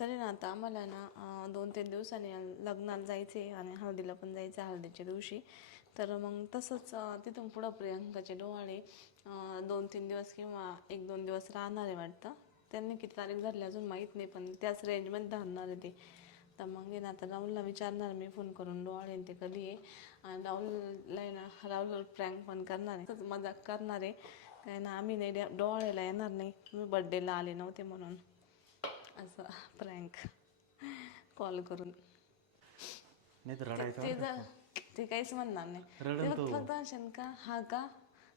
तरी ना आता आम्हाला ना दोन तीन दिवसांनी लग्नात जायचे आणि हळदीला पण जायचं हळदीच्या दिवशी. तर मग तसंच तिथून पुढं प्रियंकाचे डोहाळे दोन तीन दिवस किंवा एक दोन दिवस राहणार आहे वाटतं. त्यांनी किती तारीख धरली अजून माहीत नाही पण त्याच रेंजमध्ये धरणार आहे ते. तर मग आहे ना आता राहुलला विचारणार मी फोन करून डोळे ते कधी आहे आणि राहुलला ना राहुलवर प्रँक पण करणार. आहे तसंच मजाक करणार. आहे काय ना आम्ही नाही डोळ्याला येणार नाही. मी बड्डेला आले नव्हते म्हणून. असं प्रँक कॉल करून. नाही तर रडायचं ते जर ते काहीच म्हणणार नाही. रडन ते. फक्त म्हणशील का हा का?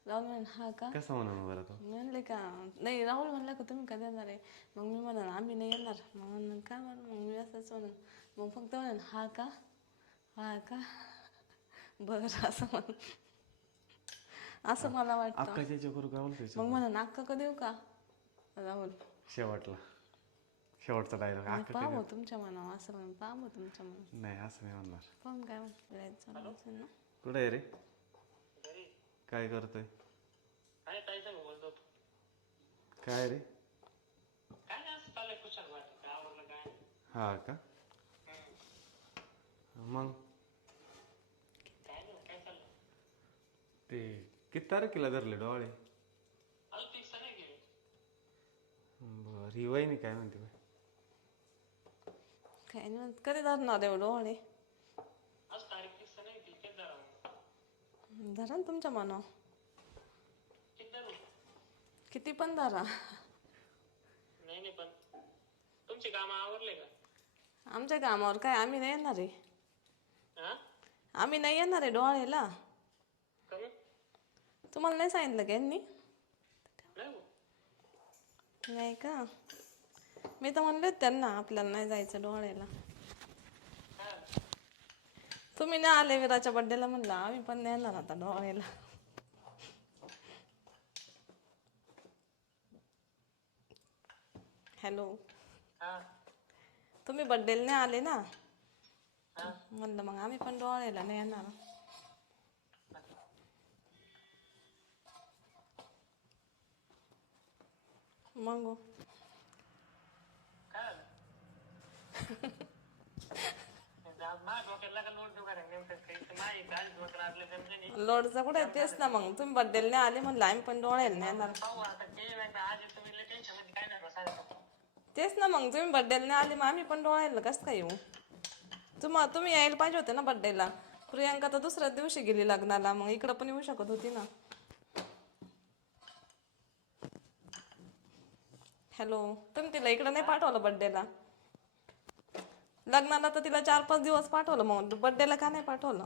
राहुल म्हण हा का? कसं म्हणून बरं तो? मी म्हणले का नाही राहुल म्हणलं का तुम्ही कधी येणार आहे? मग मी म्हणाल आम्ही नाही येणार. मग म्हणून का म्हणून मग मी असंच म्हणून मग फक्त म्हणून हा का? हा का? बरं असं म्हण असं मला वाटतं. अक्काच्या मग म्हणून अक्का का देऊ का? राहुल. शेवटला. शेवटचा डायलॉग अक्का पाहा तुमच्या मनावर असं म्हणून पाहा तुमच्या मनावर. नाही असं नाही म्हणणार. पण काय असेल ना? कुठे आहे रे? काय करतोय? काय ताईचं बोलतो. तू काय रे? काय नाही असं चाललंय कुशाल वाटत. काय आवडलं काय हा का? मग? काय नाही काय चाललं ते किती तारखेला धरले डोळे? अजून फिक्स नाही बर ही वहिनी काय म्हणते बाई? काय नाही कधी धरणार एवढं डोळे आज तारीख फिक्स नाही ती किती धरा धरा ना तुमच्या मनावर किती धरू किती पण धरा नाही नाही पण तुमचे काम आवरले का आमच्या कामावर काय आम्ही नाही येणार आहे हा आम्ही नाही येणार आहे डोळ्याला कमी तुम्हाला नाही सांगितलं का यांनी नाही. नाही का मी तर म्हणले त्यांना आपल्याला नाही जायचं डोळ्याला. तुम्ही नाही आले विराच्या बड्डेला म्हणलं आम्ही पण नाही येणार आता डोळ्याला. हॅलो. तुम्ही बड्डेला नाही आले ना? हा. म्हणलं मग आम्ही पण डोळ्याला नाही येणार. मग हो. काय झालं माझ्या डोक्याला का लोट देऊ का रे? नेमकं काही तर माझी गाडी डोक्याला लागले तर नाही लोडचं कुठे तेच ना मग. तुम्ही बड्डेला नाही आले म्हणलं आम्ही पण डोळ्याला नाही येणार. तेच ना मग. तुम्ही बड्डेला नाही आले मग आम्ही पण डोळ्याला कसं काय येऊ? तुम्हा तुम्ही यायला पाहिजे होते ना बड्डेला प्रियांका तर दुसऱ्याच दिवशी गेली लग्नाला. मग इकडं पण येऊ शकत होती ना. हॅलो तुम्ही तिला इकडं नाही पाठवलं बड्डेला लग्नाला तर तिला चार पाच दिवस पाठवलं मग बड्डेला का नाही पाठवलं?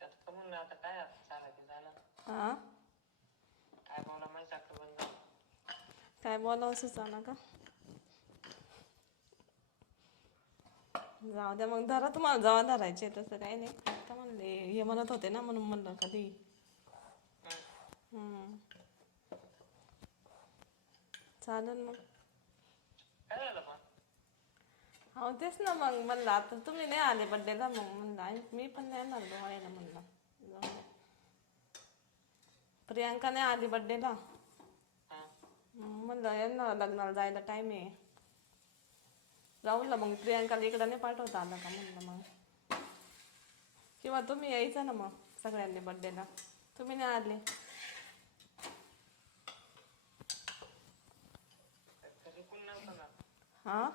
त्यात कमून आता काय आता चालायचं झालं. हा? काय बोला माहिती साखर बंद? झालं. काय बोलावं सुचाना का? जाऊ द्या मग धरा तुम्हाला जेव्हा धरायचे तसं काही नाही. आता म्हणले हे म्हणत होते ना म्हणून म्हणलं कधी. हम्म. चालेल मग काय झालं पण हो तेच ना मग म्हणलं आता तुम्ही नाही आले बड्डेला मग म्हणलं आणि मी पण नाही येणार डोळ्याला म्हणलं. जाऊ. प्रियांका नाही आली बड्डेला हा. म्हणलं यांना लग्नाला जायला टाइम आहे. राहुलला मग प्रियांकाला इकडं नाही पाठवता आलं का म्हणलं मग. किंवा तुम्ही यायचं ना मग सगळ्यांनी बड्डेला तुम्ही नाही आले. हां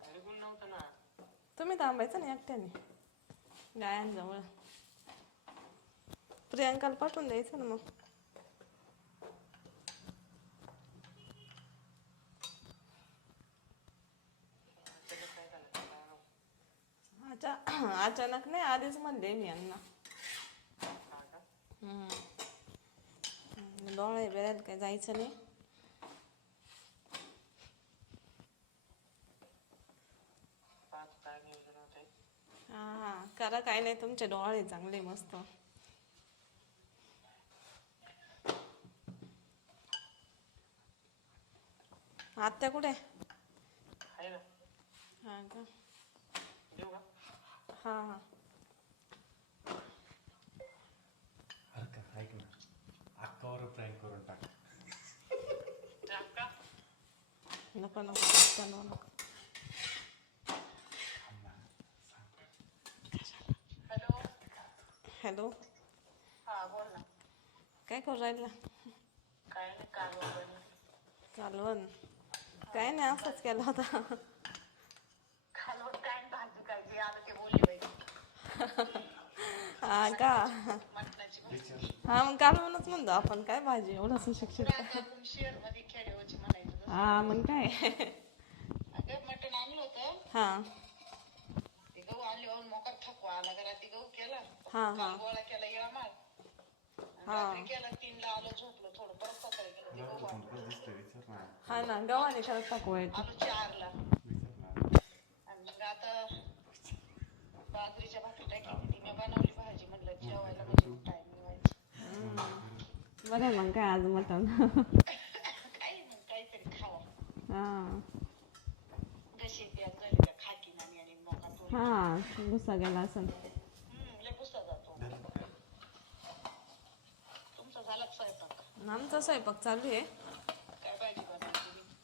घरी कोण नव्हतं ना तुम्ही थांबायचं ना एकट्याने. गायांजवळ. प्रियांकाला पाठवून द्यायचं ना मग. अचानक नाही आधीच म्हणले मी यांना. डोळे बेरायला काय जायचं नाही पाच काय नियोजन होते हा हा करा काय तुमचे डोळे चांगले मस्त. आत्या कुठे? हा का? हा हा. ऐक ना. अक्कावर प्रँक करून टाक. नको नको पटकन नको हॅलो हॅलो हा बोल ना काय करू राहिला काय नाही काल वगैरे कालवण. काय नाही असंच केला होता. काल काय भाजी काय? जे आलं ते बोलली पाहिजे हा का? मटणाची हा मग कालवणच म्हणतो आपण. काय भाजी? एवढं शिक्षण शेअरमध्ये खेडेवरची म्हणायचं हा मग काय? अगं मटण आणलं होतं. हा. ते गहू आणले मोकार थकवा आला का रात्री गहू केला. हा हा. काल गोळा केला येळा मार रात्री केला तीनला आलो झोपलो थोडं परत सकाळी गेलो ते गहू आणलं. हा ना गव्हाने खरंच टाकू आलो चारला. आणि मग आता बाजरीच्या भाकरी टाकली ती मी बनवली भाजी म्हणलं जेवायला म्हणजे टाइम बरं मग काय आज मटण? काही मग काहीतरी खावा. हा. कशी झाली खाकी नाणी आणि मोका तो हा गुस्सा गेला असं लय पुसला जातो तुमचा झाला का स्वयंपाक. आमचा स्वयंपाक चालू आहे. काय भाजी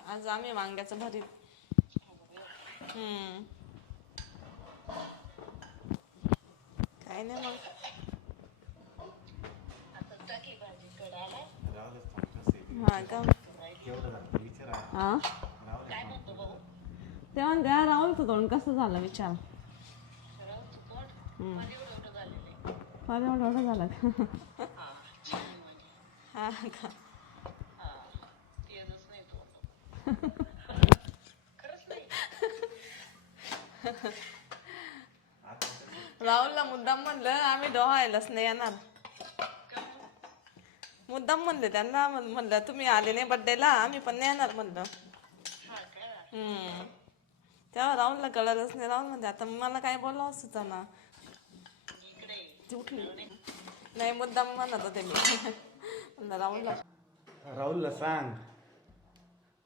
आज आम्ही वांग्याचं भरीत. हम्म. काय नाही मग. आता टाकली भाजी कडाला हा का? हा? काय म्हणतो भाऊ? तेव्हा राहुल तू तोंड कसं झालं विचार? राहू तू कोण माझं एवढं एवढं झालेलं आहे. फार एवढा एवढा झाला का? हा का तेजच नाही तो खरंच नाही राहुलला मुद्दाम म्हणलं आम्ही डोहायलाच नाही येणार. मुद्दाम म्हणले त्यांना म्हण- म्हणलं तुम्ही आले नाही बड्डेला आम्ही पण नाही येणार म्हणलं. तेव्हा राहुलला कळलंच नाही. राहुल म्हणजे आता मला काय बोलावं सुद्धा ना उठली नाही मुद्दाम म्हणत होते मी. राहुलला. राहुलला सांग.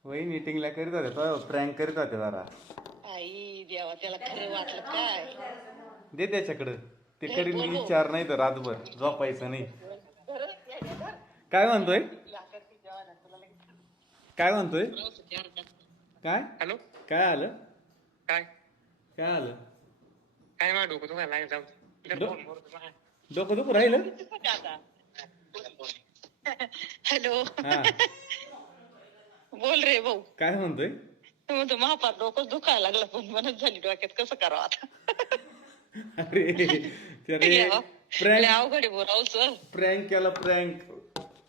वही मीटिंगला करीत होते तो प्रँक करीत होते जरा. आई देवा त्याला खरं वाटलं काय? दे त्याच्याकडं. ते करीन मी विचार नाही तर रातभर झोपायचं नाही. काय म्हणतोय? काय म्हणतोय? काय? हॅलो? काय आलं? काय? काय आलं? काय मा डोकं तुम्हाला लागेल? जाऊ डोकं दुखू राहिलं? हॅलो. हा. बोल रे भाऊ. काय म्हणतोय? तू म्हणतो महापात डोकं दुखायला लागलं पण म्हणत झाली डोक्यात कसं करावं आता? अरे ते रे लय प्रँक अवघड आहे भाऊ राहुलचं प्रँक केला प्रँक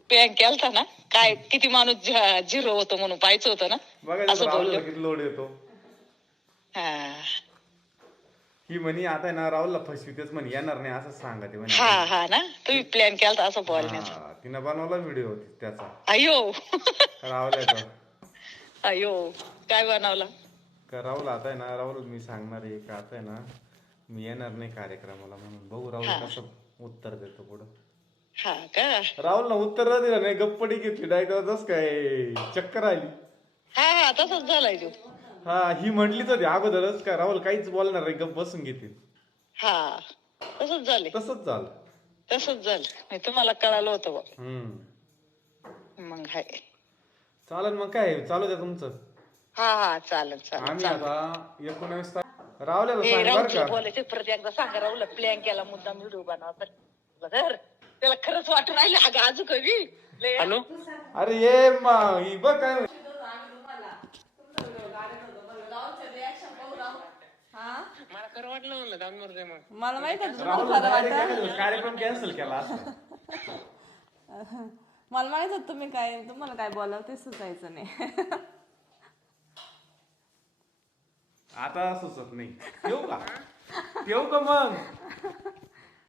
पॅक केलता ना? काय किती माणूस झिरो होतो म्हणून पाहायचं होतं ना? असं राहुलला बोललो किती लोड येतो. हा. ही म्हणी आता ना राहुलला फसवितेच म्हणे येणार नाही असं सांगा ते म्हणे. हा हा ना तुम्ही प्लॅन केलता असं बोलण्याचा. हा, तिनं बनवला व्हिडिओ त्याचा. अयो. राहुल्याचा अयो काय बनवला? का राहुल आता आहे ना राहुल मी सांगणार आहे का आता आहे ना मी येणार नाही कार्यक्रमाला म्हणून. बघू राहुल कसं उत्तर देतो पुढं. हा का? राहुलला उत्तर नाही दिलं नाही गप्पडी घेतली डायरेक्ट जस काय चक्कर आली. हा हा तसंच झालाय तो. हा ही म्हटलीच होती अगोदरच का राहुल काहीच बोलणार नाही गप बसून घेतील. हा तसंच झालंय. तसंच झालं. तसंच झालं. नाही तुम्हाला कळालं होतं बा हम्म. मग हाय. चालेल मग काय चालू द्या तुमचं. हा हा चालेल चालेल आम्ही आता एकोणावीस तारीख राहुल्याला हे सांग बर राहुल का. बोलायचे परत एकदा सांगा राहुल प्लॅन केला मुद्दा व्हिडिओ बनवा. तर त्याला खरंच वाटून राहिले अगं अजून कवी. हॅलो? अरे ये मा ही बघ काय मला खरं वाटलं म्हणलं जाऊन मरू दे मग मला माहीत आहे तुला राहुल खरं वाटतं. कार्यक्रम कॅन्सल केला असता. मला माहीत होतं तुम्ही काय तुम्हाला काय बोलावं ते सुचायचं नाही. आता सुचत नाही. येऊ का? येऊ का मग?